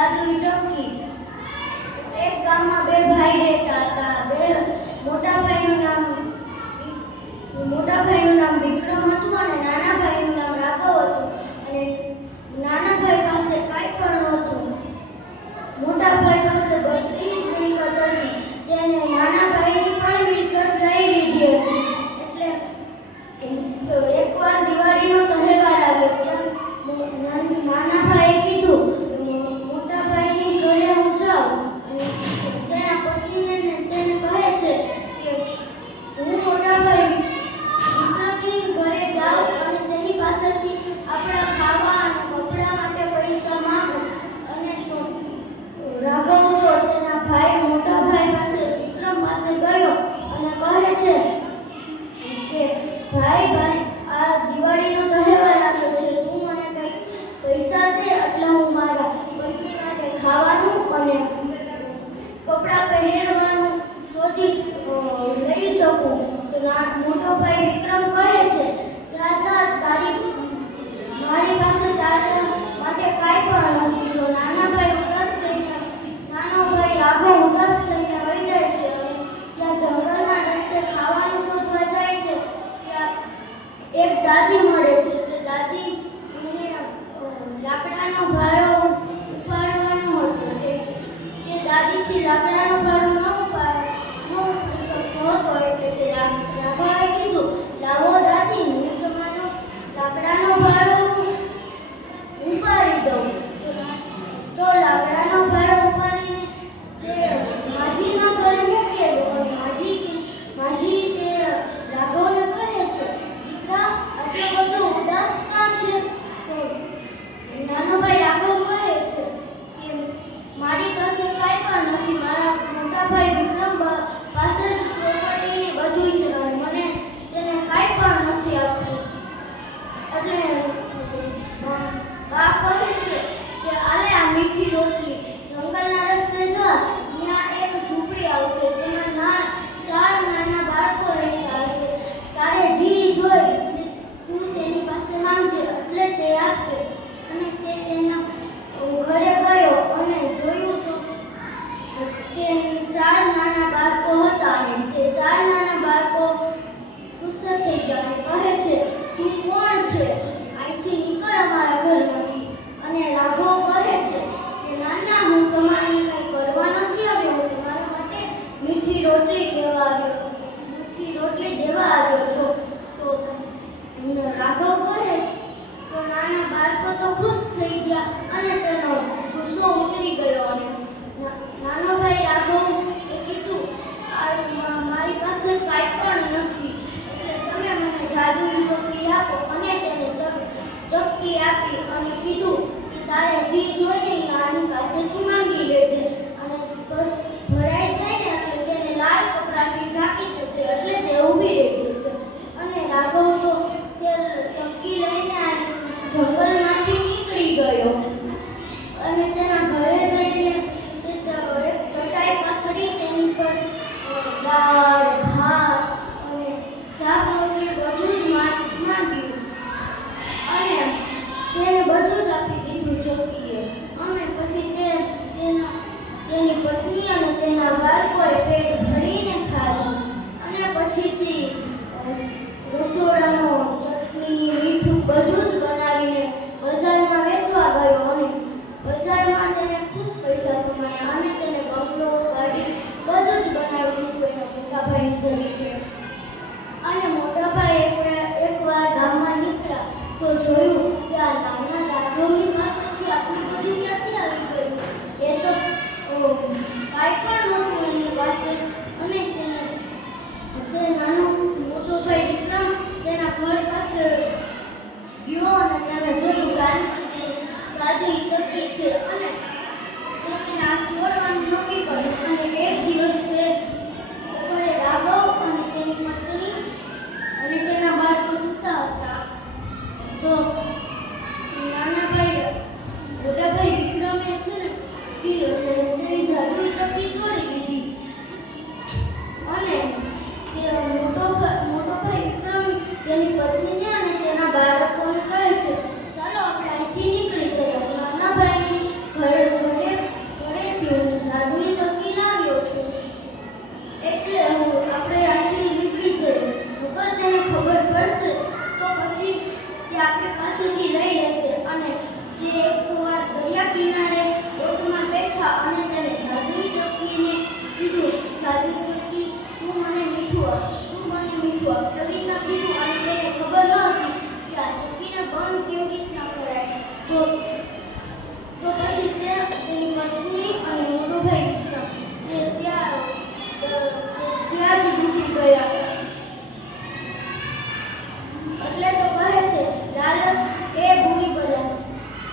જાદુઈ ચક્કી. એક ગામમાં બે ભાઈ રહેતા હતા. મોટા ભાઈનું નામ વિક્રમ હતું અને નાના ભાઈનું નામ રાઘવ હતું. અને નાના ભાઈ પાસે કાંઈ પણ નહોતું. મોટા ભાઈ પાસે બધી જ મિલકત હતી. તેને નાના ભાઈની પણ મિલકત લઈ લીધી હતી. એટલે એકવાર દિવાળીનો તહેવાર આવ્યો. ત્યાં નાના ભાઈએ કીધું મોટા ભાઈની ઘરે હું જાઉં. અને તેના પત્નીને તેને કહે છે કે હું મોટા ભાઈ વિક્રમની ઘરે જાઉં અને તેની પાસેથી આપણા ખાવા અને કપડા માટે પૈસા માંગુ. અને તો રાઘવ તો તેના ભાઈ મોટા ભાઈ પાસે વિક્રમ પાસે ગયો અને કહે છે કે ભાઈ આ દિવાળીનો તહેવાર આવ્યો છે, તું મને કંઈક પૈસા દે એટલે હું મારા પત્ની માટે ખાવાનું અને કપડાં પહેરવાનું શોધી લઈ શકું. તો મોટો ભાઈ વિક્રમ કહે છે જા મારી પાસે તારા માટે કાંઈ પણ નથી. તો નાનો ભાઈ રાઘવ ઉદાસ થઈને વહી જાય છે. અને ત્યાં જંગલના રસ્તે ખાવાનું શોધવા જાય છે. ત્યાં એક દાદી મળે છે. તે દાદી લાકડાનો ભારો ઉપાડવાનો હતો. તે દાદીથી લાકડાનો ભારો ન ઉપડી શકતો હતો. એટલે તે રાઘવે કીધું લાવો દાદી, હું તમારો લાકડાનો ભારો ઉપાડી દઉં. તો લાકડાનો ભારો ઉપાડીને તે માજીના ઘરે મૂકેલો. માજી તે રાઘવને કહે છે દીકરા આટલો બધો ઉદાસ કાં છે? તો નાનો ભાઈ રાઘવ કહે છે કે મારી પાસે કાંઈ પણ નથી. મારા મોટા ભાઈ વિક્રમ પાસે જ પ્રોપર્ટી બધું છે અને મને તેને કાંઈ પણ નથી આપ્યું. એટલે બા કહે છે કે આલે આ મીઠી રોટલી, જંગલના રસ્તે જા, ત્યાં એક ઝૂંપડી આવશે. તેમાં 4 નાના બાળકો રહેતા હશે. તારે જી જોઈ તું તેની પાસે માંગજે એટલે તે આપશે. અને તે તેના ઘરે ગયો અને જોયું તો તે 4 નાના બાળકો હતા. અને તે 4 નાના બાળકો ગુસ્સે થઈ ગયા અને કહે છે તું કોણ છે? અહીંથી નીકળ અમારા ઘરમાંથી. અને રાઘવ કહે છે કે નાના, હું તમારે કંઈ કરવા નથી આવ્યો, હું તમારા માટે મીઠી રોટલી દેવા આવ્યો છું. તો રાઘવ કહે તો નાના બાળકો તો ખુશ થઈ ગયા અને તેનો ગુસ્સો ઉતરી ગયો. અને નાનો ભાઈ રાઘવ કીધું મારી પાસે કાંઈ પણ નથી, એટલે તમે મને જાદુઈ ચક્કી આપો. અને તેને ચક્કી આપી અને કીધું કે તારે જી જોઈને આની પાસેથી માંગી લેજે. અને બસ ભરાઈ જાય ને એટલે તેને લાલ કપડાથી ઢાંકી દેજે એટલે તે ઊભી રહી જશે. અને રાઘવ તો તે ચક્કી લઈને જંગલમાંથી નીકળી ગયો. અને તેના ઘરે જઈને તે એક ચટાઈ પાથરી તેની પર દાળ, ભાત અને શાક રોટલી બધું જ માંગ્યું. અને તેને બધું જ આપી દીધું ચક્કીએ. અને પછી તેની પત્ની અને તેના બાળકોએ પેટ ભરીને ખાધું. અને પછીથી રસોડાનો ચટણી, મીઠું બધું જ બનાવીને બજારમાં વેચવા ગયો. અને બજારમાં તેને ખૂબ પૈસા કમાયા અને તેને બંગલો, ગાડી બધું જ બનાવી દીધું એના મોટા ભાઈ તરીકે. અને મોટા ભાઈ એકવાર ગામમાં નીકળ્યા તો જોયું કે આ નાના રાઘવની પાસેથી આટલું બધું ક્યાંથી આવી ગયું? એ તો કાંઈ પણ નહોતું એની પાસે. અને તે મોટો ભાઈ વિક્રમ તેના ઘર પાસે ગયો અને તેને જોયું કે આની પાસે જાદુઈ ચક્કી છે. અને તેને આ ચોરવાનું નક્કી કર્યું. અને એક દિવસ તે બપોરે રાઘવ અને તેની પત્ની અને તેના બાળકો સૂતા હતા. તો નાના ભાઈ મોટા ભાઈ વિક્રમે છે ને તેની જાદુઈ ચક્કી ચોરી લીધી. અને મોટો ભાઈ વિક્રમ તેની પત્નીને અને તેના બાળકોને કહે છે ચાલો આપણે અહીંથી નીકળી જઈએ. નાના ભાઈ ઘરે ગયા